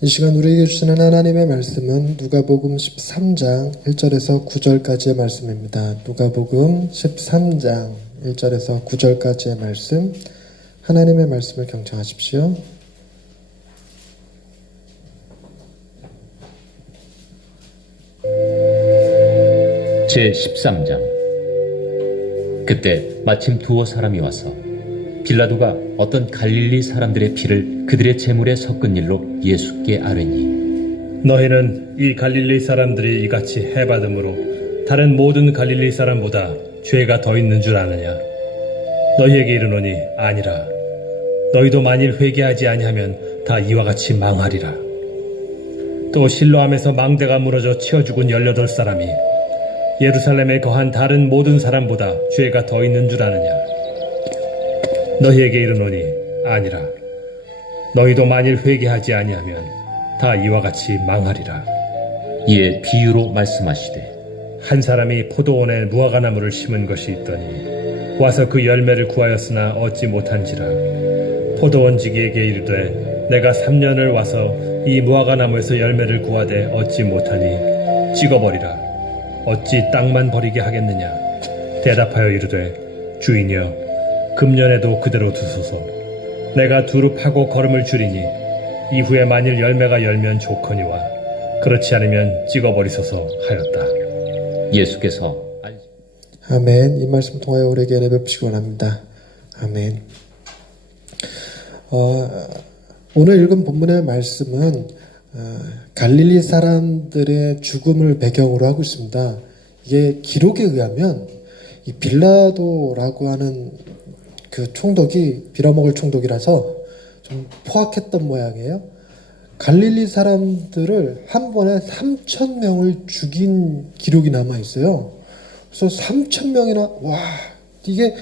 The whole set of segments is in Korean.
이 시간 우리에게 주시는 하나님의 말씀은 누가복음 13장 1절에서 9절까지의 말씀입니다. 누가복음 13장 1절에서 9절까지의 말씀, 하나님의 말씀을 경청하십시오. 제13장. 그때 마침 두어 사람이 와서 빌라도가 어떤 갈릴리 사람들의 피를 그들의 제물에 섞은 일로 예수께 아뢰니, 너희는 이 갈릴리 사람들이 이같이 해받음으로 다른 모든 갈릴리 사람보다 죄가 더 있는 줄 아느냐? 너희에게 이르노니 아니라. 너희도 만일 회개하지 아니하면 다 이와 같이 망하리라. 또 실로암에서 망대가 무너져 치어 죽은 18사람이 예루살렘에 거한 다른 모든 사람보다 죄가 더 있는 줄 아느냐? 너희에게 이르노니 아니라. 너희도 만일 회개하지 아니하면 다 이와 같이 망하리라. 이에 비유로 말씀하시되, 한 사람이 포도원에 무화과나무를 심은 것이 있더니 와서 그 열매를 구하였으나 얻지 못한지라. 포도원지기에게 이르되, 내가 3년을 와서 이 무화과나무에서 열매를 구하되 얻지 못하니 찍어버리라. 어찌 땅만 버리게 하겠느냐? 대답하여 이르되, 주인이여, 금년에도 그대로 두소서. 내가 두루 파고 거름을 줄이니 이후에 만일 열매가 열면 좋거니와 그렇지 않으면 찍어버리소서 하였다. 예수께서 아멘. 이 말씀 통하여 우리에게 은혜 베푸시기 원합니다. 아멘. 오늘 읽은 본문의 말씀은 갈릴리 사람들의 죽음을 배경으로 하고 있습니다. 이게 기록에 의하면 이 빌라도라고 하는 그 총독이 빌어먹을 총독이라서 좀 포악했던 모양이에요. 갈릴리 사람들을 한 번에 3,000명을 죽인 기록이 남아 있어요. 그래서 3,000명이나, 와, 이게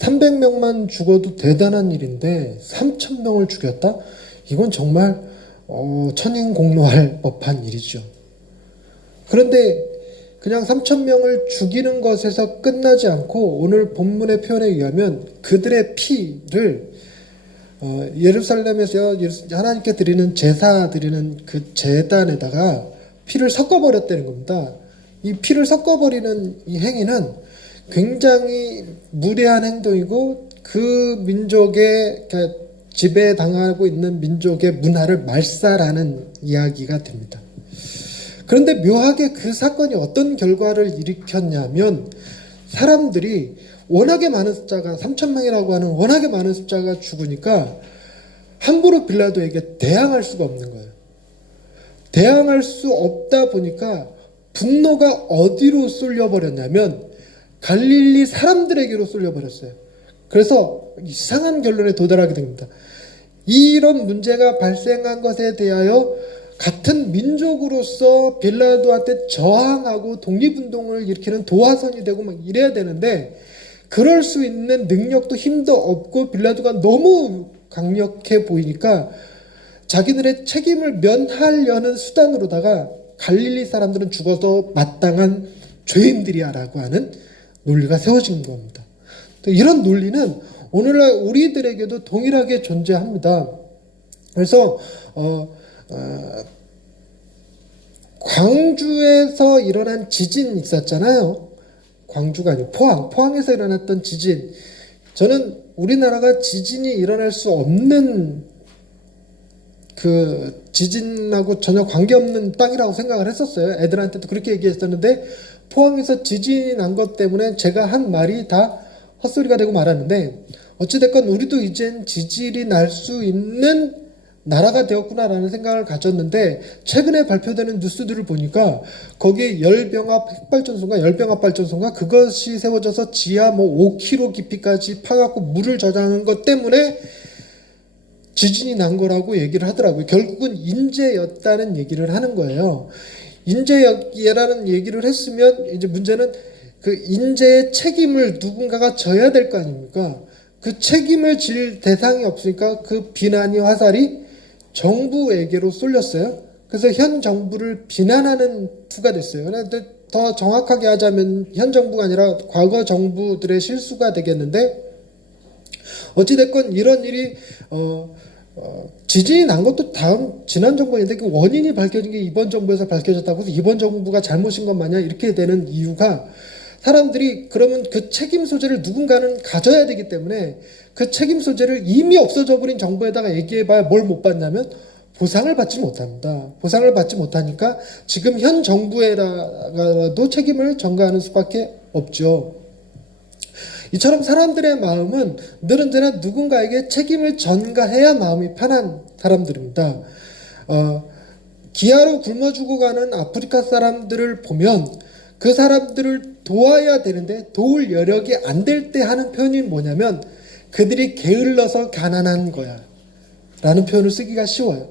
300명만 죽어도 대단한 일인데 3,000명을 죽였다? 이건 정말 천인공노할 법한 일이죠. 그런데 그냥 3,000명을 죽이는 것에서 끝나지 않고 오늘 본문의 표현에 의하면 그들의 피를 예루살렘에서 하나님께 드리는 제사 드리는 그 제단에다가 피를 섞어버렸다는 겁니다. 이 피를 섞어버리는 이 행위는 굉장히 무례한 행동이고 그 민족의 지배당하고 있는 민족의 문화를 말살하는 이야기가 됩니다. 그런데 묘하게 그 사건이 어떤 결과를 일으켰냐면 사람들이 워낙에 많은 숫자가 3,000명이라고 하는 워낙에 많은 숫자가 죽으니까 함부로 빌라도에게 대항할 수가 없는 거예요. 대항할 수 없다 보니까 분노가 어디로 쏠려버렸냐면 갈릴리 사람들에게로 쏠려버렸어요. 그래서 이상한 결론에 도달하게 됩니다. 이런 문제가 발생한 것에 대하여 같은 민족으로서 빌라도한테 저항하고 독립운동을 일으키는 도화선이 되고 막 이래야 되는데 그럴 수 있는 능력도 힘도 없고 빌라도가 너무 강력해 보이니까 자기들의 책임을 면하려는 수단으로다가 갈릴리 사람들은 죽어서 마땅한 죄인들이야 라고 하는 논리가 세워진 겁니다. 이런 논리는 오늘날 우리들에게도 동일하게 존재합니다. 그래서 광주에서 일어난 지진 있었잖아요. 광주가 아니고 포항에서 일어났던 지진. 저는 우리나라가 지진이 일어날 수 없는 그 지진하고 전혀 관계없는 땅이라고 생각을 했었어요. 애들한테도 그렇게 얘기했었는데 포항에서 지진이 난 것 때문에 제가 한 말이 다 헛소리가 되고 말았는데 어찌됐건 우리도 이젠 지진이 날 수 있는 나라가 되었구나라는 생각을 가졌는데 최근에 발표되는 뉴스들을 보니까 거기에 열병합 발전소인가 그것이 세워져서 지하 5km 깊이까지 파갖고 물을 저장한 것 때문에 지진이 난 거라고 얘기를 하더라고요. 결국은 인재였다는 얘기를 하는 거예요. 인재라는 얘기를 했으면 이제 문제는 그 인재의 책임을 누군가가 져야 될 거 아닙니까? 그 책임을 질 대상이 없으니까 그 비난이 화살이 정부에게로 쏠렸어요. 그래서 현 정부를 비난하는 투가 됐어요. 그런데 더 정확하게 하자면 현 정부가 아니라 과거 정부들의 실수가 되겠는데 어찌됐건 이런 일이 지진이 난 것도 지난 정부인데 그 원인이 밝혀진 게 이번 정부에서 밝혀졌다고 해서 이번 정부가 잘못인 것 마냥 이렇게 되는 이유가 사람들이 그러면 그 책임 소재를 누군가는 가져야 되기 때문에 그 책임 소재를 이미 없어져 버린 정부에다가 얘기해봐야 뭘 못 받냐면 보상을 받지 못합니다. 보상을 받지 못하니까 지금 현 정부에라도 책임을 전가하는 수밖에 없죠. 이처럼 사람들의 마음은 늘 언제나 누군가에게 책임을 전가해야 마음이 편한 사람들입니다. 기아로 굶어 죽어가는 아프리카 사람들을 보면 그 사람들을 도와야 되는데 도울 여력이 안 될 때 하는 표현이 뭐냐면 그들이 게을러서 가난한 거야 라는 표현을 쓰기가 쉬워요.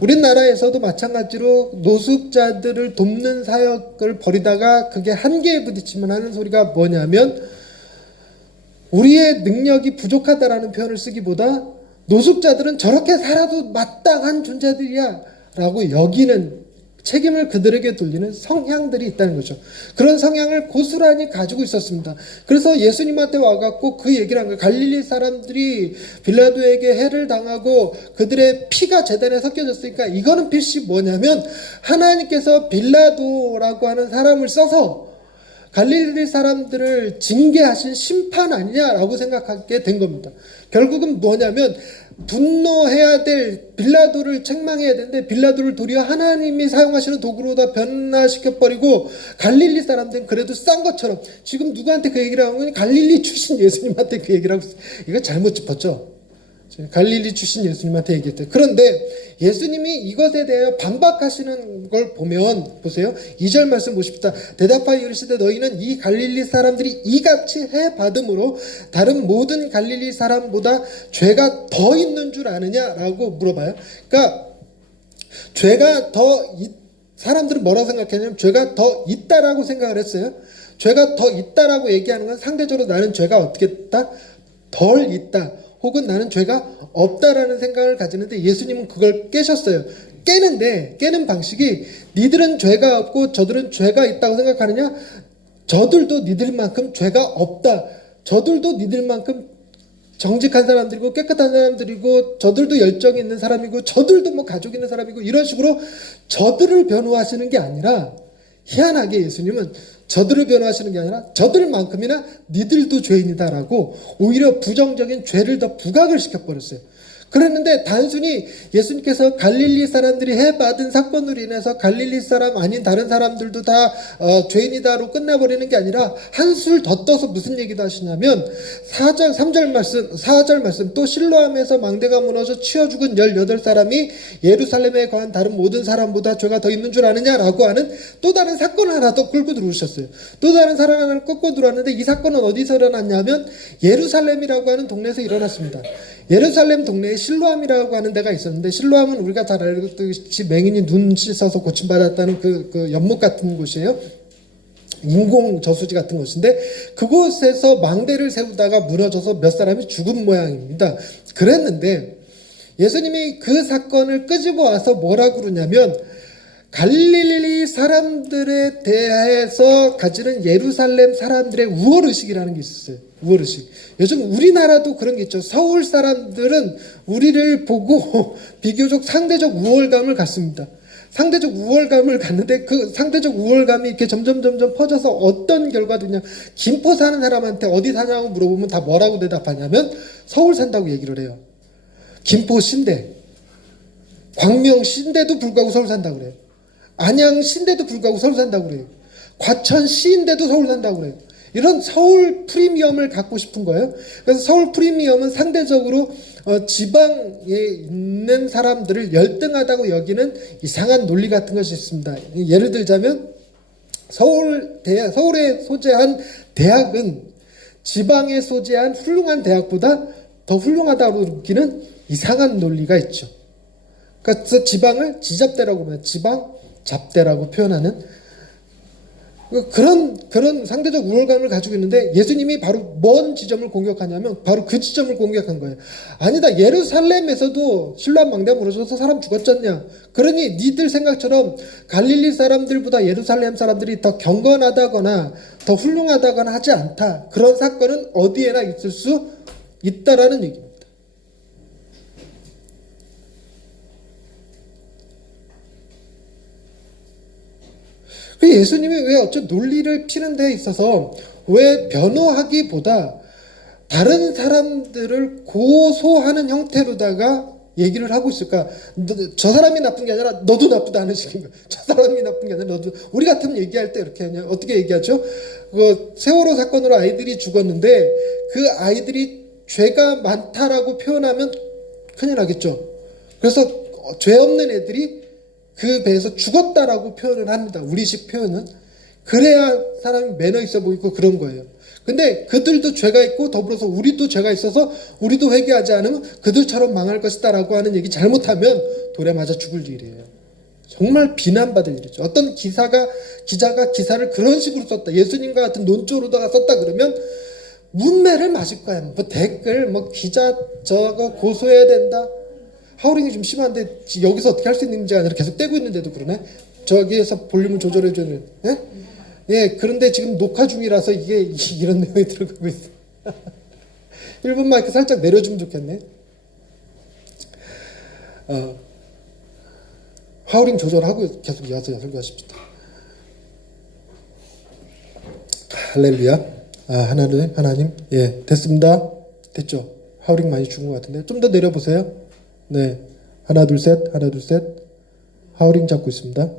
우리나라에서도 마찬가지로 노숙자들을 돕는 사역을 벌이다가 그게 한계에 부딪히면 하는 소리가 뭐냐면 우리의 능력이 부족하다라는 표현을 쓰기보다 노숙자들은 저렇게 살아도 마땅한 존재들이야 라고 여기는 책임을 그들에게 돌리는 성향들이 있다는 거죠. 그런 성향을 고스란히 가지고 있었습니다. 그래서 예수님한테 와갖고 그 얘기를 한 거예요. 갈릴리 사람들이 빌라도에게 해를 당하고 그들의 피가 제단에 섞여졌으니까 이거는 필시 뭐냐면 하나님께서 빌라도라고 하는 사람을 써서 갈릴리 사람들을 징계하신 심판 아니냐라고 생각하게 된 겁니다. 결국은 뭐냐면 분노해야 될 빌라도를 책망해야 되는데 빌라도를 도리어 하나님이 사용하시는 도구로 변화시켜버리고 갈릴리 사람들은 그래도 싼 것처럼 지금 누구한테 그 얘기를 하면 갈릴리 출신 예수님한테 그 얘기를 하고 이거 잘못 짚었죠. 갈릴리 출신 예수님한테 얘기했대요. 그런데 예수님이 이것에 대하여 반박하시는 걸 보면 보세요. 2절 말씀 보십시다. 대답하여 이르시되 너희는 이 갈릴리 사람들이 이같이 해 받음으로 다른 모든 갈릴리 사람보다 죄가 더 있는 줄 아느냐라고 물어봐요. 그러니까 죄가 사람들은 뭐라고 생각했냐면 죄가 더 있다라고 생각을 했어요. 죄가 더 있다라고 얘기하는 건 상대적으로 나는 죄가 어떻게 있다? 덜 있다. 혹은 나는 죄가 없다라는 생각을 가지는데 예수님은 그걸 깨셨어요. 깨는 방식이 니들은 죄가 없고 저들은 죄가 있다고 생각하느냐? 저들도 니들만큼 죄가 없다. 저들도 니들만큼 정직한 사람들이고 깨끗한 사람들이고 저들도 열정이 있는 사람이고 저들도 뭐 가족 있는 사람이고 이런 식으로 저들을 변호하시는 게 아니라 희한하게 예수님은 저들을 변호하시는 게 아니라 저들만큼이나 니들도 죄인이다라고 오히려 부정적인 죄를 더 부각을 시켜버렸어요. 그랬는데 단순히 예수님께서 갈릴리 사람들이 해받은 사건으로 인해서 갈릴리 사람 아닌 다른 사람들도 다 죄인이다로 끝나버리는 게 아니라 한술 더 떠서 무슨 얘기도 하시냐면 4절 말씀 또 실로암에서 망대가 무너져 치어 죽은 18사람이 예루살렘에 거한 다른 모든 사람보다 죄가 더 있는 줄 아느냐라고 하는 또 다른 사건을 하나 더 끌고 들어오셨어요. 또 다른 사람 하나를 끌고 들어왔는데 이 사건은 어디서 일어났냐면 예루살렘이라고 하는 동네에서 일어났습니다. 예루살렘 동네에 실로암이라고 하는 데가 있었는데 실로암은 우리가 잘 알듯이 맹인이 눈 씻어서 고침받았다는 그 연못 같은 곳이에요. 인공 저수지 같은 곳인데 그곳에서 망대를 세우다가 무너져서 몇 사람이 죽은 모양입니다. 그랬는데 예수님이 그 사건을 끄집어 와서 뭐라고 그러냐면 갈릴리 사람들에 대해서 가지는 예루살렘 사람들의 우월의식이라는 게 있었어요. 우월의식. 요즘 우리나라도 그런 게 있죠. 서울 사람들은 우리를 보고 비교적 상대적 우월감을 갖습니다. 상대적 우월감을 갖는데 그 상대적 우월감이 이렇게 점점 퍼져서 어떤 결과도냐. 김포 사는 사람한테 어디 사냐고 물어보면 다 뭐라고 대답하냐면 서울 산다고 얘기를 해요. 김포 신대. 광명 신대도 불구하고 서울 산다고 그래요. 안양 신대도 불구하고 서울 산다고 그래요. 과천 시인데도 서울 산다고 그래요. 이런 서울 프리미엄을 갖고 싶은 거예요. 그래서 서울 프리미엄은 상대적으로 지방에 있는 사람들을 열등하다고 여기는 이상한 논리 같은 것이 있습니다. 예를 들자면 서울에 소재한 대학은 지방에 소재한 훌륭한 대학보다 더 훌륭하다고 느끼는 이상한 논리가 있죠. 그래서 지방을 지잡대라고 합니다. 지방 잡대라고 표현하는 그런 상대적 우월감을 가지고 있는데 예수님이 바로 뭔 지점을 공격하냐면 바로 그 지점을 공격한 거예요. 아니다. 예루살렘에서도 실로암 망대가 무너져서 사람 죽었잖냐. 그러니 니들 생각처럼 갈릴리 사람들보다 예루살렘 사람들이 더 경건하다거나 더 훌륭하다거나 하지 않다. 그런 사건은 어디에나 있을 수 있다라는 얘기입니다. 그 예수님이 왜 어째 논리를 피는 데 있어서 왜 변호하기보다 다른 사람들을 고소하는 형태로다가 얘기를 하고 있을까? 저 사람이 나쁜 게 아니라 너도 나쁘다는 식인 거야. 저 사람이 나쁜 게 아니라 너도. 우리 같으면 얘기할 때 이렇게 하냐? 어떻게 얘기하죠? 그 세월호 사건으로 아이들이 죽었는데 그 아이들이 죄가 많다라고 표현하면 큰일 나겠죠. 그래서 죄 없는 애들이 그 배에서 죽었다라고 표현을 합니다. 우리식 표현은. 그래야 사람이 매너 있어 보이고 그런 거예요. 근데 그들도 죄가 있고 더불어서 우리도 죄가 있어서 우리도 회개하지 않으면 그들처럼 망할 것이다 라고 하는 얘기 잘못하면 돌에 맞아 죽을 일이에요. 정말 비난받을 일이죠. 어떤 기자가 기사를 그런 식으로 썼다. 예수님과 같은 논조로다가 썼다 그러면 문매를 맞을 거야. 뭐 댓글, 기자 저거 고소해야 된다. 하우링이 좀 심한데 여기서 어떻게 할 수 있는지 아니라 계속 떼고 있는데도 그러네. 저기에서 볼륨을 조절해주는. 예, 그런데 지금 녹화 중이라서 이게 이런 내용이 들어가고 있어. 1분 마이크 살짝 내려주면 좋겠네. 하우링 조절하고 계속 이어서 설교하십시다. 할렐루야. 하나님. 예, 됐습니다. 됐죠? 하우링 많이 죽은 것 같은데. 좀 더 내려보세요. 네. 하나, 둘, 셋. 하우링 잡고 있습니다.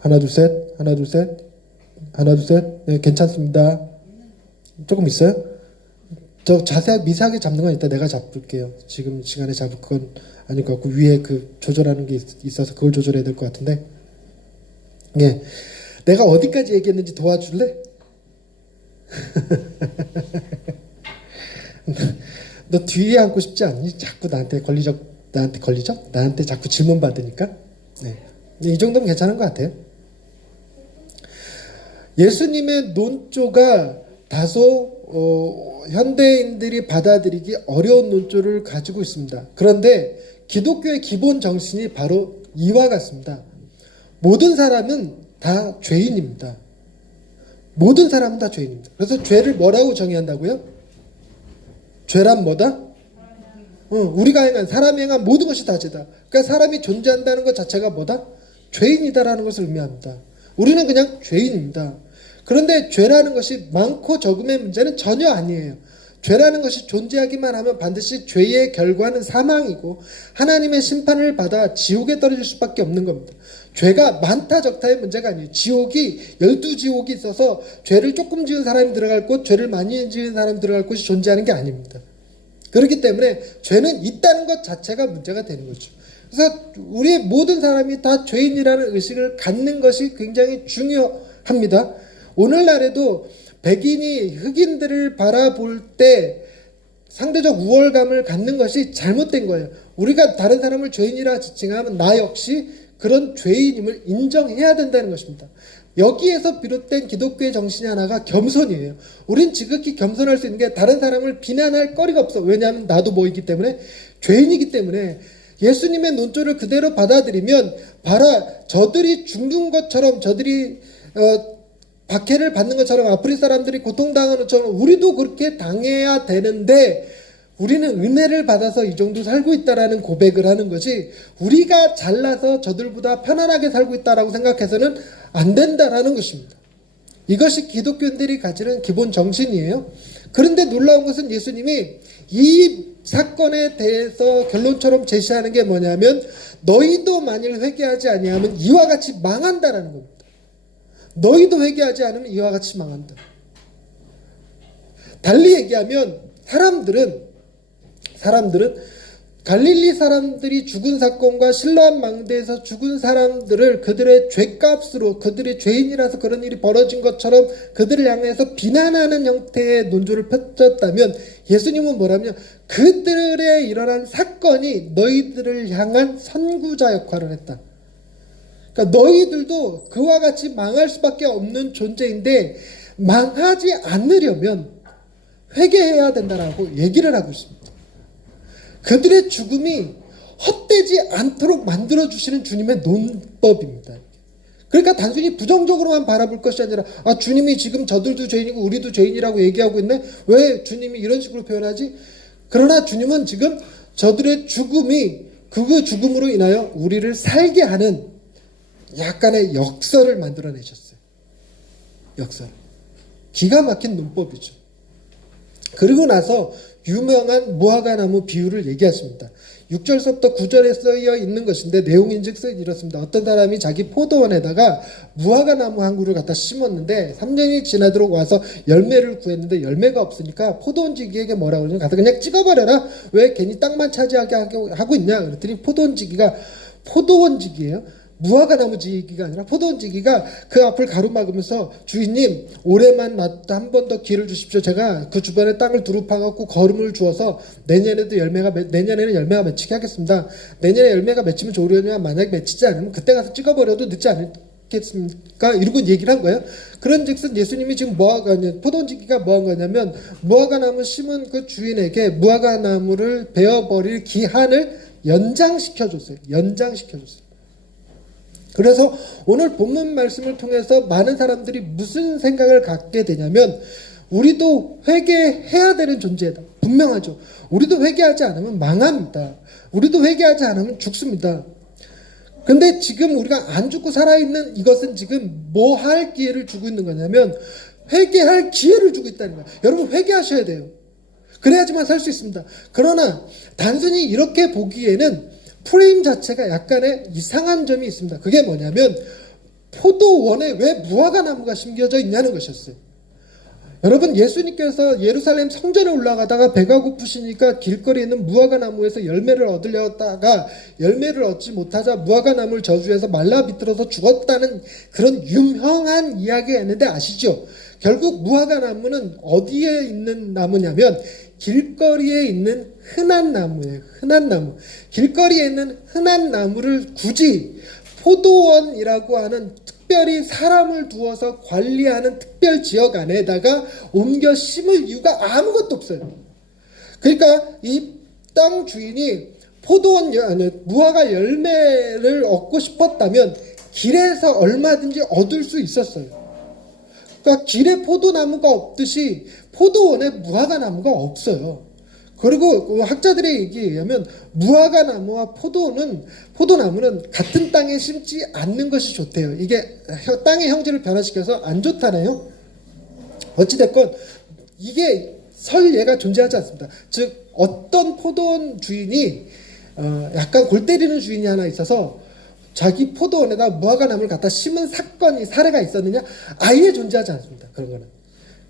하나, 둘, 셋. 네, 괜찮습니다. 조금 있어요? 저 자세하게 미세하게 잡는 건 이따 내가 잡을게요. 지금 시간에 잡을 건 아닐 것 같고 위에 그 조절하는 게 있어서 그걸 조절해야 될 것 같은데. 예. 내가 어디까지 얘기했는지 도와줄래? 너 뒤에 앉고 싶지 않니? 자꾸 나한테 걸리죠? 나한테 자꾸 질문 받으니까. 네. 이 정도면 괜찮은 것 같아요. 예수님의 논조가 다소 현대인들이 받아들이기 어려운 논조를 가지고 있습니다. 그런데 기독교의 기본 정신이 바로 이와 같습니다. 모든 사람은 다 죄인입니다. 모든 사람은 다 죄인입니다. 그래서 죄를 뭐라고 정의한다고요? 죄란 뭐다? 우리가 행한, 사람이 행한 모든 것이 다 죄다. 그러니까 사람이 존재한다는 것 자체가 뭐다? 죄인이다라는 것을 의미합니다. 우리는 그냥 죄인입니다. 그런데 죄라는 것이 많고 적음의 문제는 전혀 아니에요. 죄라는 것이 존재하기만 하면 반드시 죄의 결과는 사망이고 하나님의 심판을 받아 지옥에 떨어질 수밖에 없는 겁니다. 죄가 많다 적다의 문제가 아니에요. 지옥이 12지옥이 있어서 죄를 조금 지은 사람이 들어갈 곳, 죄를 많이 지은 사람이 들어갈 곳이 존재하는 게 아닙니다. 그렇기 때문에 죄는 있다는 것 자체가 문제가 되는 거죠. 그래서 우리의 모든 사람이 다 죄인이라는 의식을 갖는 것이 굉장히 중요합니다. 오늘날에도 백인이 흑인들을 바라볼 때 상대적 우월감을 갖는 것이 잘못된 거예요. 우리가 다른 사람을 죄인이라 지칭하면 나 역시 그런 죄인임을 인정해야 된다는 것입니다. 여기에서 비롯된 기독교의 정신이 하나가 겸손이에요. 우린 지극히 겸손할 수 있는 게 다른 사람을 비난할 거리가 없어. 왜냐하면 나도 뭐이기 때문에 죄인이기 때문에 예수님의 논조를 그대로 받아들이면 봐라 저들이 죽는 것처럼 저들이 박해를 받는 것처럼 아프리 사람들이 고통당하는 것처럼 우리도 그렇게 당해야 되는데 우리는 은혜를 받아서 이 정도 살고 있다라는 고백을 하는 것이 우리가 잘나서 저들보다 편안하게 살고 있다라고 생각해서는 안 된다라는 것입니다. 이것이 기독교인들이 가지는 기본 정신이에요. 그런데 놀라운 것은 예수님이 이 사건에 대해서 결론처럼 제시하는 게 뭐냐면 너희도 만일 회개하지 아니하면 이와 같이 망한다라는 겁니다. 너희도 회개하지 않으면 이와 같이 망한다. 달리 얘기하면 사람들은 갈릴리 사람들이 죽은 사건과 실로암 망대에서 죽은 사람들을 그들의 죄값으로 그들의 죄인이라서 그런 일이 벌어진 것처럼 그들을 향해서 비난하는 형태의 논조를 펼쳤다면 예수님은 뭐라면 그들의 일어난 사건이 너희들을 향한 선구자 역할을 했다. 그러니까 너희들도 그와 같이 망할 수밖에 없는 존재인데 망하지 않으려면 회개해야 된다라고 얘기를 하고 있습니다. 그들의 죽음이 헛되지 않도록 만들어주시는 주님의 논법입니다. 그러니까 단순히 부정적으로만 바라볼 것이 아니라 주님이 지금 저들도 죄인이고 우리도 죄인이라고 얘기하고 있네? 왜 주님이 이런 식으로 표현하지? 그러나 주님은 지금 저들의 죽음이 그 죽음으로 인하여 우리를 살게 하는 약간의 역설을 만들어내셨어요. 역설. 기가 막힌 문법이죠. 그리고 나서 유명한 무화과나무 비유를 얘기하십니다. 6절서부터 9절에 쓰여 있는 것인데 내용인즉 이렇습니다. 어떤 사람이 자기 포도원에다가 무화과나무 한 그루를 갖다 심었는데 3년이 지나도록 와서 열매를 구했는데 열매가 없으니까 포도원지기에게 뭐라고 그러냐, 가서 그냥 찍어버려라. 왜 괜히 땅만 차지하게 하고 있냐. 그랬더니 포도원지기가, 포도원지기예요, 무화과나무지기가 아니라 포도원지기가 그 앞을 가로막으면서, 주인님 올해만 한 번 더 기회를 주십시오. 제가 그 주변에 땅을 두루 파갖고 거름을 주어서 내년에는 열매가 맺히게 하겠습니다. 내년에 열매가 맺히면 좋으려면 만약에 맺히지 않으면 그때 가서 찍어버려도 늦지 않겠습니까? 이러고 얘기를 한 거예요. 그런즉슨 예수님이 지금 포도원지기가 뭐 한 거냐면 무화과나무 심은 그 주인에게 무화과나무를 베어버릴 기한을 연장시켜줬어요. 그래서 오늘 본문 말씀을 통해서 많은 사람들이 무슨 생각을 갖게 되냐면, 우리도 회개해야 되는 존재다. 분명하죠. 우리도 회개하지 않으면 망합니다. 우리도 회개하지 않으면 죽습니다. 근데 지금 우리가 안 죽고 살아있는 이것은 지금 뭐 할 기회를 주고 있는 거냐면 회개할 기회를 주고 있다는 거예요. 여러분 회개하셔야 돼요. 그래야지만 살 수 있습니다. 그러나 단순히 이렇게 보기에는 프레임 자체가 약간의 이상한 점이 있습니다. 그게 뭐냐면 포도원에 왜 무화과나무가 심겨져 있냐는 것이었어요. 여러분, 예수님께서 예루살렘 성전에 올라가다가 배가 고프시니까 길거리에 있는 무화과나무에서 열매를 얻으려다가 열매를 얻지 못하자 무화과나무를 저주해서 말라 비틀어서 죽었다는 그런 유명한 이야기가 있는데 아시죠? 결국 무화과나무는 어디에 있는 나무냐면 길거리에 있는 흔한 나무예요. 흔한 나무. 길거리에 있는 흔한 나무를 굳이 포도원이라고 하는 특별히 사람을 두어서 관리하는 특별 지역 안에다가 옮겨 심을 이유가 아무것도 없어요. 그러니까 이 땅 주인이 무화과 열매를 얻고 싶었다면 길에서 얼마든지 얻을 수 있었어요. 그러니까 길에 포도나무가 없듯이 포도원에 무화과나무가 없어요. 그리고 학자들의 얘기에 의하면 무화과나무와 포도나무는 같은 땅에 심지 않는 것이 좋대요. 이게 땅의 형질을 변화시켜서 안 좋다네요. 어찌됐건 이게 설예가 존재하지 않습니다. 즉 어떤 포도원 주인이 약간 골 때리는 주인이 하나 있어서 자기 포도원에다 무화과나무를 갖다 심은 사례가 있었느냐? 아예 존재하지 않습니다. 그런 거는.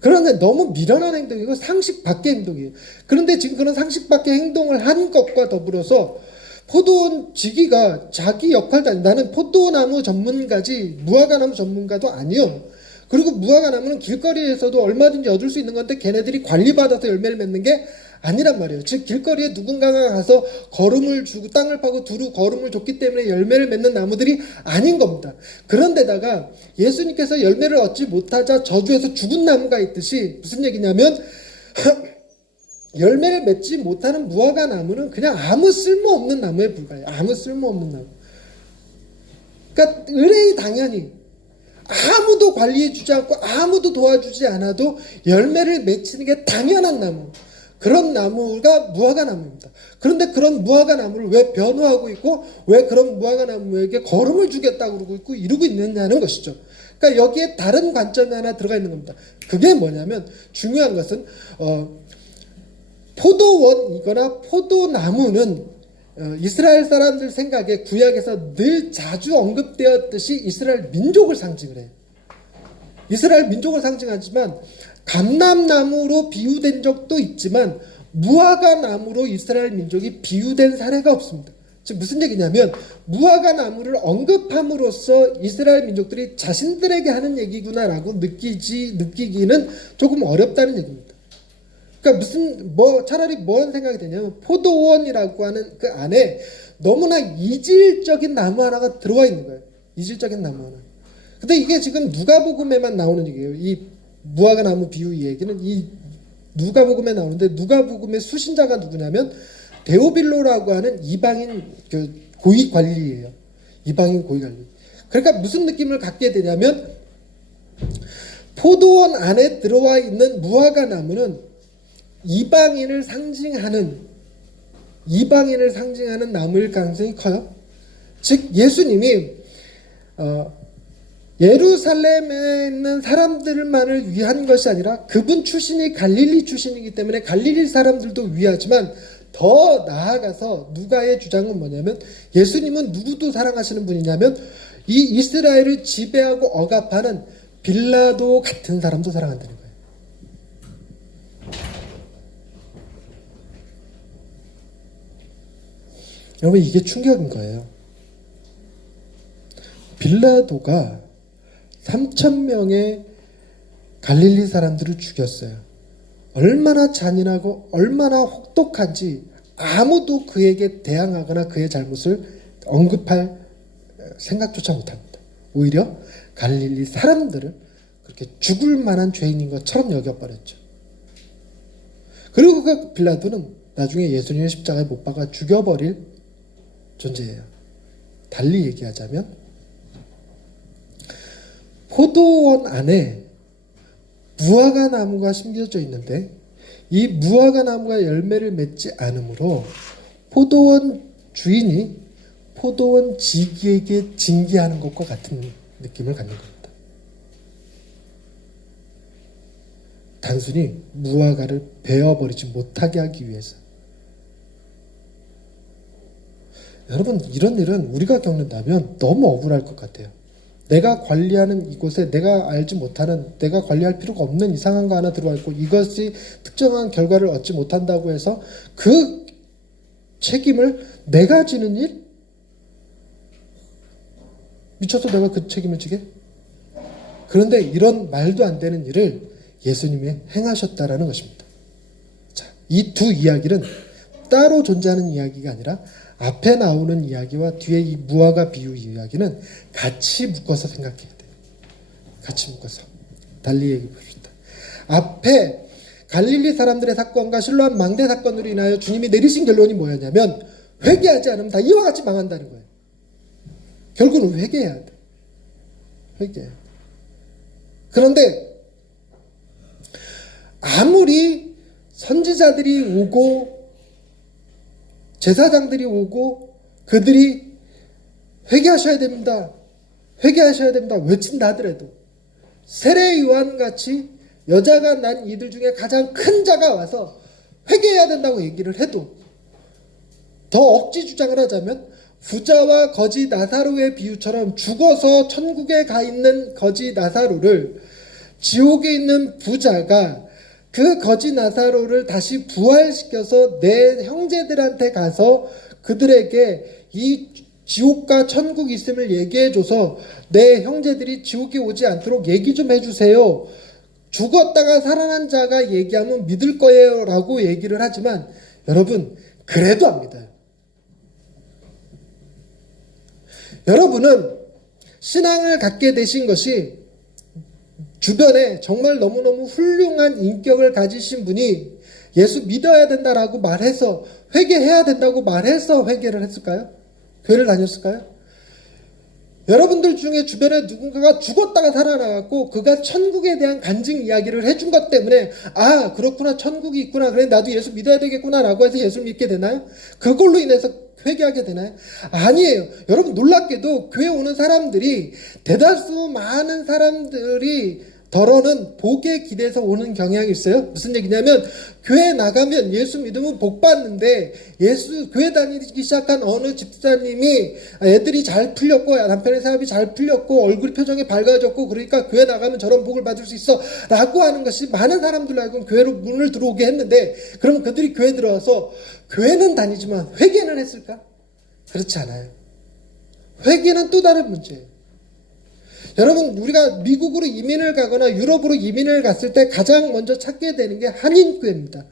그런데 너무 미련한 행동이고 상식 밖의 행동이에요. 그런데 지금 그런 상식 밖의 행동을 한 것과 더불어서 포도원 지기가 자기 역할도 아니에요. 나는 포도나무 전문가지 무화과나무 전문가도 아니요. 그리고 무화과나무는 길거리에서도 얼마든지 얻을 수 있는 건데 걔네들이 관리받아서 열매를 맺는 게 아니란 말이에요. 즉 길거리에 누군가가 가서 거름을 주고 땅을 파고 두루 거름을 줬기 때문에 열매를 맺는 나무들이 아닌 겁니다. 그런데다가 예수님께서 열매를 얻지 못하자 저주해서 죽은 나무가 있듯이 무슨 얘기냐면 열매를 맺지 못하는 무화과 나무는 그냥 아무 쓸모없는 나무에 불과해요. 아무 쓸모없는 나무. 그러니까 의뢰이 당연히 아무도 관리해주지 않고 아무도 도와주지 않아도 열매를 맺히는 게 당연한 나무. 그런 나무가 무화과나무입니다. 그런데 그런 무화과나무를 왜 변호하고 있고 왜 그런 무화과나무에게 거름을 주겠다고 그러고 있고 이러고 있느냐는 것이죠. 그러니까 여기에 다른 관점이 하나 들어가 있는 겁니다. 그게 뭐냐면 중요한 것은 포도원이거나 포도나무는 이스라엘 사람들 생각에 구약에서 늘 자주 언급되었듯이 이스라엘 민족을 상징을 해요. 이스라엘 민족을 상징하지만 감람나무로 비유된 적도 있지만 무화과나무로 이스라엘 민족이 비유된 사례가 없습니다. 즉 무슨 얘기냐면 무화과나무를 언급함으로써 이스라엘 민족들이 자신들에게 하는 얘기구나라고 느끼기는 조금 어렵다는 얘기입니다. 그러니까 차라리 뭐라는 생각이 되냐면 포도원이라고 하는 그 안에 너무나 이질적인 나무 하나가 들어와 있는 거예요. 이질적인 나무 하나. 근데 이게 지금 누가복음에만 나오는 얘기예요. 이 무화과나무 비유 얘기는 이 누가복음에 나오는데 누가복음의 수신자가 누구냐면 데오빌로라고 하는 이방인 그 고위 관리예요. 이방인 고위 관리. 그러니까 무슨 느낌을 갖게 되냐면 포도원 안에 들어와 있는 무화과나무는 이방인을 상징하는 나무일 가능성이 커요. 즉 예수님이 예루살렘에 있는 사람들만을 위한 것이 아니라 그분 출신이 갈릴리 출신이기 때문에 갈릴리 사람들도 위하지만 더 나아가서 누가의 주장은 뭐냐면 예수님은 누구도 사랑하시는 분이냐면 이 이스라엘을 지배하고 억압하는 빌라도 같은 사람도 사랑한다는 거예요. 여러분 이게 충격인 거예요. 빌라도가 3,000명의 갈릴리 사람들을 죽였어요. 얼마나 잔인하고 얼마나 혹독한지 아무도 그에게 대항하거나 그의 잘못을 언급할 생각조차 못합니다. 오히려 갈릴리 사람들을 그렇게 죽을 만한 죄인인 것처럼 여겨버렸죠. 그리고 그 빌라도는 나중에 예수님의 십자가에 못 박아 죽여버릴 존재예요. 달리 얘기하자면 포도원 안에 무화과 나무가 심겨져 있는데 이 무화과 나무가 열매를 맺지 않으므로 포도원 주인이 포도원 지기에게 징계하는 것과 같은 느낌을 갖는 겁니다. 단순히 무화과를 베어버리지 못하게 하기 위해서. 여러분 이런 일은 우리가 겪는다면 너무 억울할 것 같아요. 내가 관리하는 이곳에 내가 알지 못하는, 내가 관리할 필요가 없는 이상한 거 하나 들어와 있고 이것이 특정한 결과를 얻지 못한다고 해서 그 책임을 내가 지는 일? 미쳐서 내가 그 책임을 지게? 그런데 이런 말도 안 되는 일을 예수님이 행하셨다라는 것입니다. 자, 이 두 이야기는 따로 존재하는 이야기가 아니라 앞에 나오는 이야기와 뒤에 이 무화과 비유 이야기는 같이 묶어서 생각해야 돼요. 같이 묶어서. 달리 얘기해 봅시다. 앞에 갈릴리 사람들의 사건과 실로암 망대 사건으로 인하여 주님이 내리신 결론이 뭐였냐면 회개하지 않으면 다 이와 같이 망한다는 거예요. 결국은 회개해야 돼. 회개. 그런데 아무리 선지자들이 오고 제사장들이 오고 그들이 회개하셔야 됩니다. 회개하셔야 됩니다. 외친다 하더라도 세례 요한같이 여자가 난 이들 중에 가장 큰 자가 와서 회개해야 된다고 얘기를 해도 더 억지 주장을 하자면 부자와 거지 나사로의 비유처럼 죽어서 천국에 가 있는 거지 나사로를 지옥에 있는 부자가 그 거지 나사로를 다시 부활시켜서 내 형제들한테 가서 그들에게 이 지옥과 천국이 있음을 얘기해줘서 내 형제들이 지옥에 오지 않도록 얘기 좀 해주세요. 죽었다가 살아난 자가 얘기하면 믿을 거예요 라고 얘기를 하지만 여러분 그래도 안 믿어요. 여러분은 신앙을 갖게 되신 것이 주변에 정말 너무너무 훌륭한 인격을 가지신 분이 예수 믿어야 된다라고 말해서 회개해야 된다고 말해서 회개를 했을까요? 교회를 다녔을까요? 여러분들 중에 주변에 누군가가 죽었다가 살아나갖고 그가 천국에 대한 간증 이야기를 해준 것 때문에 아 그렇구나 천국이 있구나 그래 나도 예수 믿어야 되겠구나 라고 해서 예수를 믿게 되나요? 그걸로 인해서 회개하게 되나요? 아니에요. 여러분 놀랍게도 교회 오는 사람들이 대다수 많은 사람들이 덜어는 복에 기대서 오는 경향이 있어요. 무슨 얘기냐면 교회 나가면 예수 믿으면 복 받는데 교회 다니기 시작한 어느 집사님이 애들이 잘 풀렸고 남편의 사업이 잘 풀렸고 얼굴 표정이 밝아졌고 그러니까 교회 나가면 저런 복을 받을 수 있어 라고 하는 것이 많은 사람들로 알고 교회로 문을 들어오게 했는데 그럼 그들이 교회 들어와서 교회는 다니지만 회개는 했을까? 그렇지 않아요. 회개는 또 다른 문제예요. 여러분 우리가 미국으로 이민을 가거나 유럽으로 이민을 갔을 때 가장 먼저 찾게 되는 게 한인교회입니다.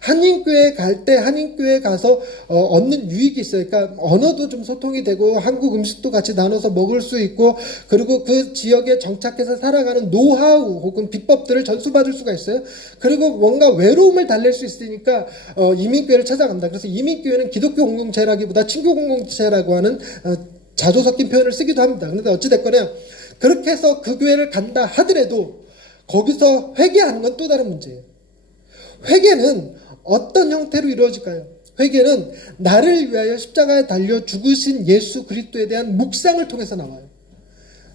한인교회 갈 때 한인교회 가서 얻는 유익이 있어요. 그러니까 언어도 좀 소통이 되고 한국 음식도 같이 나눠서 먹을 수 있고 그리고 그 지역에 정착해서 살아가는 노하우 혹은 비법들을 전수받을 수가 있어요. 그리고 뭔가 외로움을 달랠 수 있으니까 이민교회를 찾아간다. 그래서 이민교회는 기독교 공동체라기보다 친교 공동체라고 하는 자조 섞인 표현을 쓰기도 합니다. 그런데 어찌됐거나 그렇게 해서 그 교회를 간다 하더라도 거기서 회개하는 건 또 다른 문제예요. 회개는 어떤 형태로 이루어질까요? 회개는 나를 위하여 십자가에 달려 죽으신 예수 그리스도에 대한 묵상을 통해서 나와요.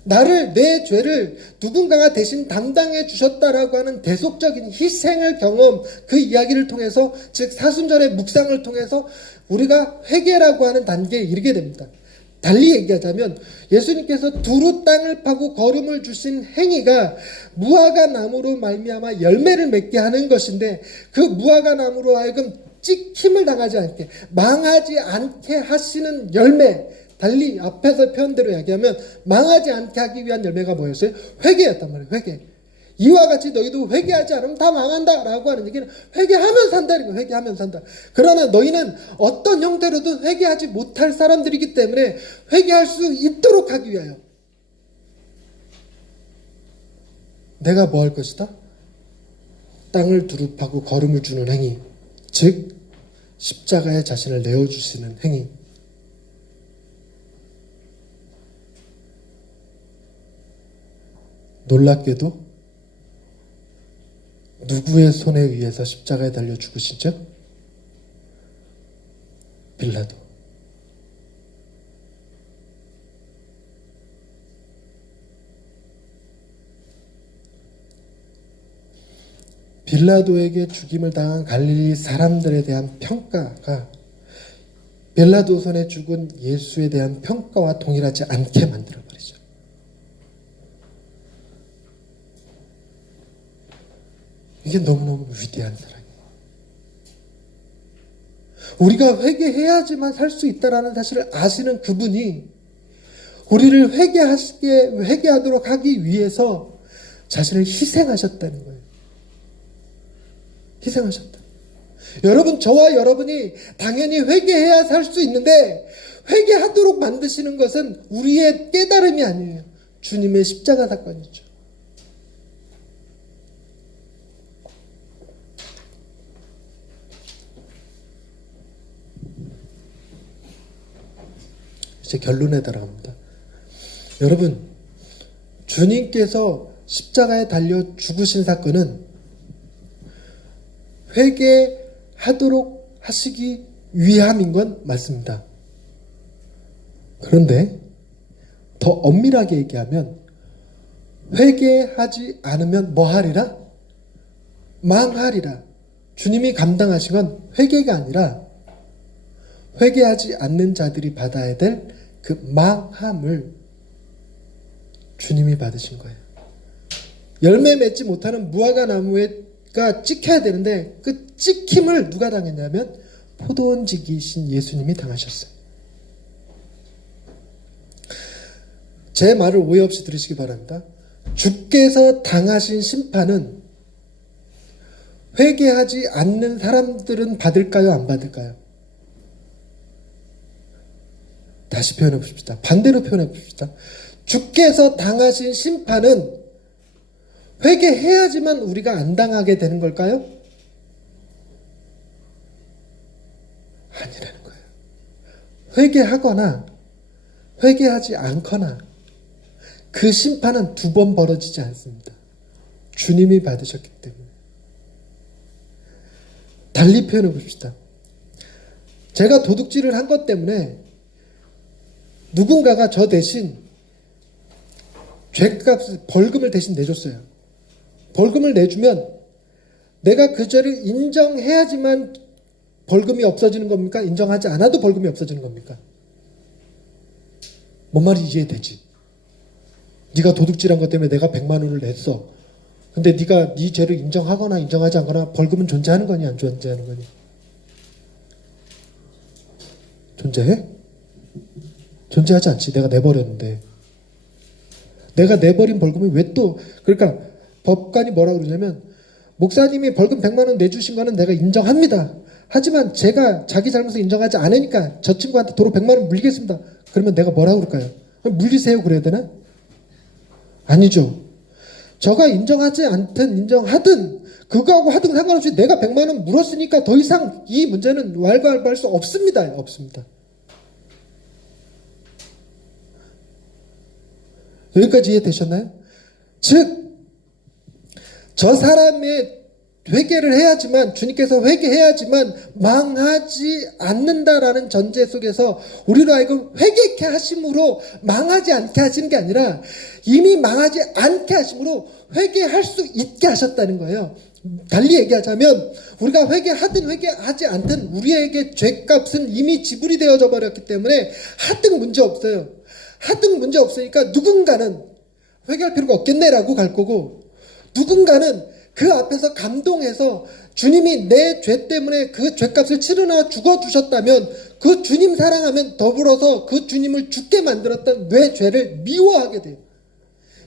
나를, 내 죄를 누군가가 대신 담당해 주셨다라고 하는 대속적인 희생을 경험, 그 이야기를 통해서, 즉 사순절의 묵상을 통해서 우리가 회개라고 하는 단계에 이르게 됩니다. 달리 얘기하자면 예수님께서 두루 땅을 파고 거름을 주신 행위가 무화과 나무로 말미암아 열매를 맺게 하는 것인데, 그 무화과 나무로 하여금 찍힘을 당하지 않게, 망하지 않게 하시는 열매, 달리 앞에서 표현대로 이야기하면 망하지 않게 하기 위한 열매가 뭐였어요? 회개였단 말이에요. 회개. 이와 같이 너희도 회개하지 않으면 다 망한다 라고 하는 얘기는 회개하면 산다는 거예요. 회개하면 산다. 그러나 너희는 어떤 형태로든 회개하지 못할 사람들이기 때문에 회개할 수 있도록 하기 위하여 내가 뭐 할 것이다? 땅을 두루 파고 거름을 주는 행위, 즉 십자가에 자신을 내어주시는 행위. 놀랍게도 누구의 손에 의해서 십자가에 달려 죽으시죠? 빌라도. 빌라도에게 죽임을 당한 갈릴리 사람들에 대한 평가가 빌라도 손에 죽은 예수에 대한 평가와 동일하지 않게 만들어버리죠. 이게 너무너무 위대한 사랑이에요. 우리가 회개해야지만 살 수 있다라는 사실을 아시는 그분이 우리를 회개하도록 하기 위해서 자신을 희생하셨다는 거예요. 희생하셨다. 여러분, 저와 여러분이 당연히 회개해야 살 수 있는데 회개하도록 만드시는 것은 우리의 깨달음이 아니에요. 주님의 십자가 사건이죠. 이제 결론에 들어갑니다. 여러분, 주님께서 십자가에 달려 죽으신 사건은 회개하도록 하시기 위함인 건 맞습니다. 그런데 더 엄밀하게 얘기하면 회개하지 않으면 뭐 하리라? 망하리라. 주님이 감당하신 건 회개가 아니라 회개하지 않는 자들이 받아야 될 그 망함을 주님이 받으신 거예요. 열매 맺지 못하는 무화과 나무가 찍혀야 되는데 그 찍힘을 누가 당했냐면 포도원지기이신 예수님이 당하셨어요. 제 말을 오해 없이 들으시기 바랍니다. 주께서 당하신 심판은 회개하지 않는 사람들은 받을까요? 안 받을까요? 다시 표현해 봅시다. 반대로 표현해 봅시다. 주께서 당하신 심판은 회개해야지만 우리가 안 당하게 되는 걸까요? 아니라는 거예요. 회개하거나 회개하지 않거나 그 심판은 두 번 벌어지지 않습니다. 주님이 받으셨기 때문에. 달리 표현해 봅시다. 제가 도둑질을 한 것 때문에 누군가가 저 대신 죄값, 벌금을 대신 내줬어요. 벌금을 내주면 내가 그 죄를 인정해야지만 벌금이 없어지는 겁니까? 인정하지 않아도 벌금이 없어지는 겁니까? 뭔 말인지 이해되지? 네가 도둑질한 것 때문에 내가 100만 원을 냈어. 근데 네가 네 죄를 인정하거나 인정하지 않거나 벌금은 존재하는 거니 안 존재하는 거니? 존재해? 존재하지 않지. 내가 내버렸는데. 내가 내버린 벌금이 왜 또, 그러니까 법관이 뭐라고 그러냐면, 목사님이 벌금 100만 원 내주신 거는 내가 인정합니다. 하지만 제가 자기 잘못을 인정하지 않으니까 저 친구한테 도로 100만 원 물리겠습니다. 그러면 내가 뭐라고 그럴까요? 물리세요 그래야 되나? 아니죠. 저가 인정하지 않든 인정하든 그거하고 하든 상관없이 내가 100만 원 물었으니까 더 이상 이 문제는 왈가왈부할 수 없습니다. 없습니다. 여기까지 이해되셨나요? 즉, 저 사람의 회개를 해야지만, 주님께서 회개해야지만 망하지 않는다라는 전제 속에서 우리로 하여금 회개케 하심으로 망하지 않게 하시는 게 아니라 이미 망하지 않게 하심으로 회개할 수 있게 하셨다는 거예요. 달리 얘기하자면 우리가 회개하든 회개하지 않든 우리에게 죄값은 이미 지불이 되어져 버렸기 때문에 하등 문제 없어요. 하등 문제 없으니까 누군가는 회개할 필요가 없겠네라고 갈 거고, 누군가는 그 앞에서 감동해서 주님이 내 죄 때문에 그 죄값을 치르나 죽어주셨다면 그 주님 사랑하면 더불어서 그 주님을 죽게 만들었던 내 죄를 미워하게 돼요.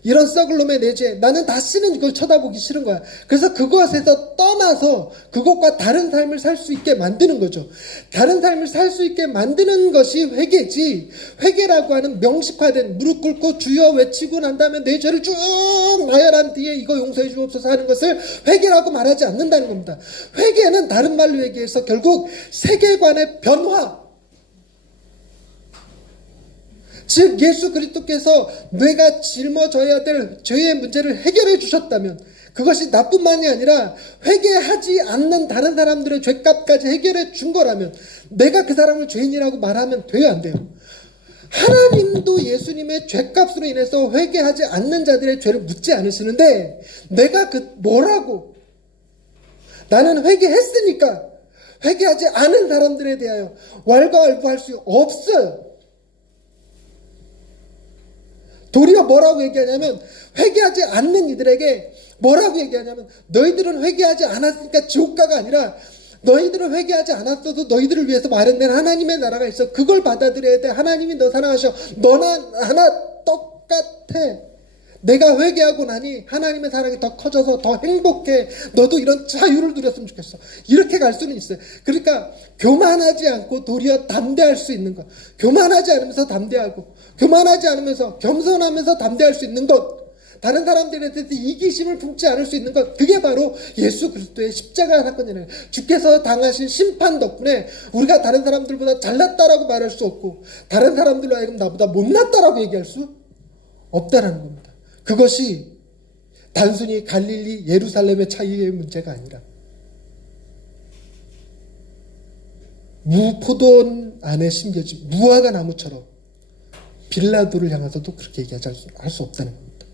이런 썩을 놈의 내 죄, 나는 다시는 이걸 쳐다보기 싫은 거야. 그래서 그것에서 떠나서 그것과 다른 삶을 살 수 있게 만드는 거죠. 다른 삶을 살 수 있게 만드는 것이 회개지, 회개라고 하는 명식화된 무릎 꿇고 주여 외치고 난 다음에 내 죄를 쭉 나열한 뒤에 이거 용서해 주옵소서 하는 것을 회개라고 말하지 않는다는 겁니다. 회개는 다른 말로 얘기해서 결국 세계관의 변화, 즉 예수 그리스도께서 내가 짊어져야 될 죄의 문제를 해결해 주셨다면, 그것이 나뿐만이 아니라 회개하지 않는 다른 사람들의 죄값까지 해결해 준 거라면 내가 그 사람을 죄인이라고 말하면 돼요, 안 돼요? 하나님도 예수님의 죄값으로 인해서 회개하지 않는 자들의 죄를 묻지 않으시는데, 내가 뭐라고, 나는 회개했으니까 회개하지 않은 사람들에 대하여 왈가왈부할 수 없어요. 도리어 뭐라고 얘기하냐면, 회개하지 않는 이들에게 뭐라고 얘기하냐면, 너희들은 회개하지 않았으니까 지옥가가 아니라 너희들은 회개하지 않았어도 너희들을 위해서 마련된 하나님의 나라가 있어. 그걸 받아들여야 돼. 하나님이 너 사랑하셔. 너나 하나 똑같아. 내가 회개하고 나니 하나님의 사랑이 더 커져서 더 행복해. 너도 이런 자유를 누렸으면 좋겠어. 이렇게 갈 수는 있어요. 그러니까 교만하지 않고 도리어 담대할 수 있는 것, 교만하지 않으면서 담대하고, 교만하지 않으면서 겸손하면서 담대할 수 있는 것, 다른 사람들에 대해서 이기심을 품지 않을 수 있는 것, 그게 바로 예수 그리스도의 십자가 사건이에요. 주께서 당하신 심판 덕분에 우리가 다른 사람들보다 잘났다라고 말할 수 없고, 다른 사람들로 하여금 나보다 못났다라고 얘기할 수 없다라는 겁니다. 그것이 단순히 갈릴리 예루살렘의 차이의 문제가 아니라 포도원 안에 심겨진 무화과 나무처럼 빌라도를 향해서도 그렇게 얘기하지 할 수 없다는 겁니다.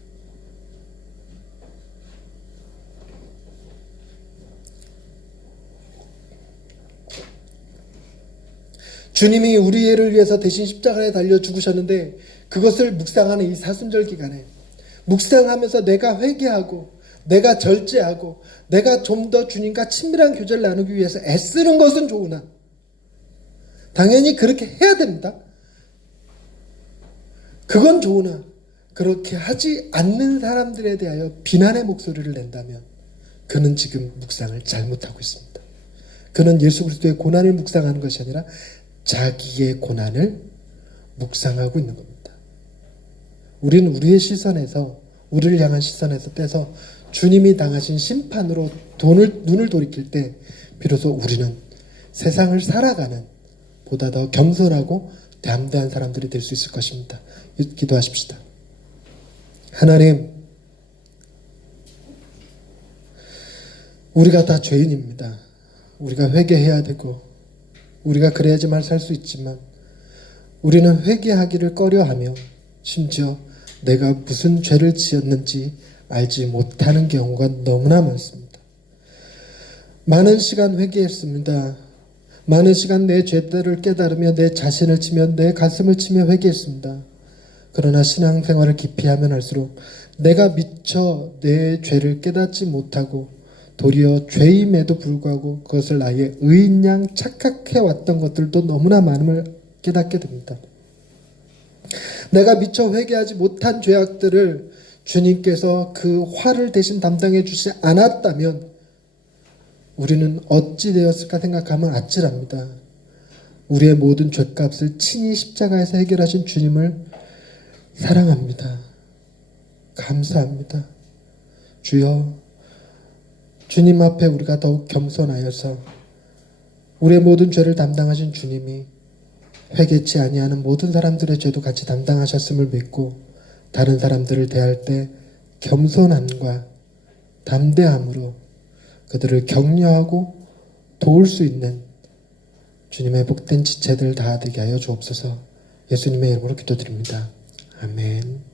주님이 우리를 위해서 대신 십자가에 달려 죽으셨는데, 그것을 묵상하는 이 사순절 기간에 묵상하면서 내가 회개하고 내가 절제하고 내가 좀 더 주님과 친밀한 교제를 나누기 위해서 애쓰는 것은 좋으나, 당연히 그렇게 해야 됩니다. 그건 좋으나 그렇게 하지 않는 사람들에 대하여 비난의 목소리를 낸다면 그는 지금 묵상을 잘못하고 있습니다. 그는 예수 그리스도의 고난을 묵상하는 것이 아니라 자기의 고난을 묵상하고 있는 겁니다. 우리는 우리의 시선에서, 우리를 향한 시선에서 떼서 주님이 당하신 심판으로 눈을 돌이킬 때 비로소 우리는 세상을 살아가는 보다 더 겸손하고 담대한 사람들이 될 수 있을 것입니다. 기도하십시다. 하나님, 우리가 다 죄인입니다. 우리가 회개해야 되고 우리가 그래야지만 살 수 있지만 우리는 회개하기를 꺼려하며 심지어 내가 무슨 죄를 지었는지 알지 못하는 경우가 너무나 많습니다. 많은 시간 회개했습니다. 많은 시간 내 죄들을 깨달으며 내 자신을 치며 내 가슴을 치며 회개했습니다. 그러나 신앙생활을 깊이 하면 할수록 내가 미처 내 죄를 깨닫지 못하고 도리어 죄임에도 불구하고 그것을 나의 의인 양 착각해왔던 것들도 너무나 많음을 깨닫게 됩니다. 내가 미처 회개하지 못한 죄악들을 주님께서 그 화를 대신 담당해 주지 않았다면 우리는 어찌 되었을까 생각하면 아찔합니다. 우리의 모든 죄값을 친히 십자가에서 해결하신 주님을 사랑합니다. 감사합니다. 주여, 주님 앞에 우리가 더욱 겸손하여서 우리의 모든 죄를 담당하신 주님이 회개치 아니하는 모든 사람들의 죄도 같이 담당하셨음을 믿고 다른 사람들을 대할 때 겸손함과 담대함으로 그들을 격려하고 도울 수 있는 주님의 복된 지체들 다 되게 하여 주옵소서. 예수님의 이름으로 기도드립니다. 아멘.